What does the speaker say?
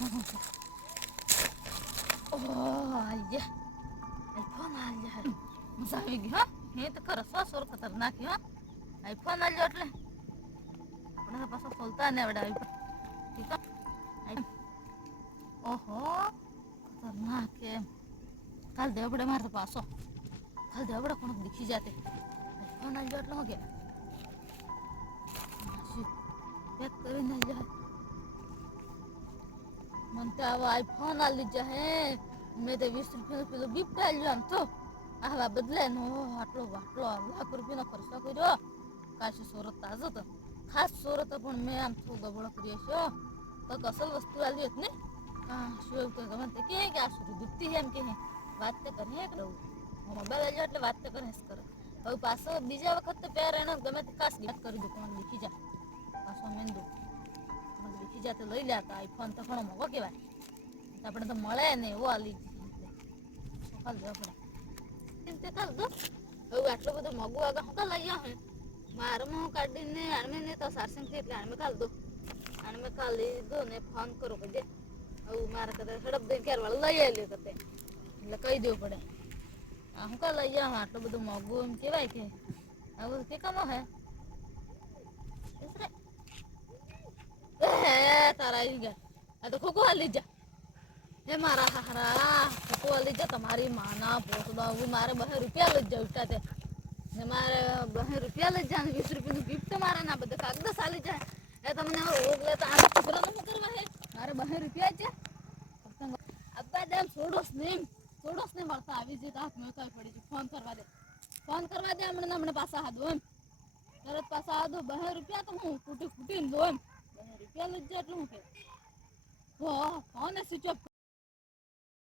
ઓહ આઈ iPhone આલ્યા મજા આવી ગઈ. હા હે તો ખરો સોર ખતરનાક. હા આઈફોન આલ્યો એટલે આપણે તો પાછો ખોલતા ને આવડે આઈફોન. ઓહો ખતરનાક એમ. કાલ દેવ પડે મારે પાછો કાલ દેવ પડે કોણ દીખી જાતે આઈફોન આલ્યો એટલે હું કે પેક કરીને જાય. મને તો આવો આઈફોન આલી જાહે. મેં તો 20 રૂપિયાનું પેલું ગિફ્ટ આલ્યું આમ તો આહલા બદલે આટલો લાખ રૂપિયાનો ખર્ચો કર્યો. કાશી સુરત તાજો તો ખાસ સુરત પણ મેં આમ થો ગબડો કર્યો છે. તો કસલ વસ્તુ આલી હતી ને શું તો ગમે તે કે આ શું દુખતી એમ કે વાત તો કરીએ કે મોબાઈલ આલ્યો એટલે વાત તો કરે કરે. હવે પાછો બીજા વખત તો પહેરે એને ગમે તે ખાસ વાત કરી દો કોણ દીખી જા પાછો મેંદુ દીખી જા તો લઈ લે. આઈફોન તો ઘણો મોંઘો કહેવાય. આપણે તો મળે ને એવો આલી કાલ દેવો પડે એમ તે કાલ દો હવે આટલું બધું મોંઘું આગળ હું કાલ લઈ આવે મારમાં હું કાઢીને આણમે ને તો સારસંગ થી એટલે આણમે કાલ દો આણમે કાલ લીધો ને ફોન કરો કે જે હવે મારે કદાચ હડપ દઈને ક્યારે વાળ લઈ આવ્યો કદાચ એટલે કહી દેવું પડે. હું કાલ લઈ આવ આટલું બધું મોંઘું એમ કેવાય કે આવું કે કમો હે તારા આવી ગયા આ તો ખોખો હાલી જા હે મારા હારા ખોખો હાલી જા તમારી માના પોસડા મારે 2 રૂપિયા લઈ જાવ તે ને મારે 2 રૂપિયા લઈ જા 20 રૂપિયાનું ગિફ્ટ મારે ના બધા કાગદ સાલી જાય એ તમને રોગ લેતા આ છોકરાનો શું કરવા હે મારે 2 રૂપિયા છે અબ્બા દેમ છોડોસ ને મળતા આવી જઈ હાથ મેં કઈ પડી છે ફોન કરવા દે હમણાં પાછા હાદો એમ તરત પાછા હાદો 2 રૂપિયા તો હું ફૂટીને દો એમ 2 રૂપિયા લઈ જાય એટલે હું કે ફોન સ્વિચ ઓફ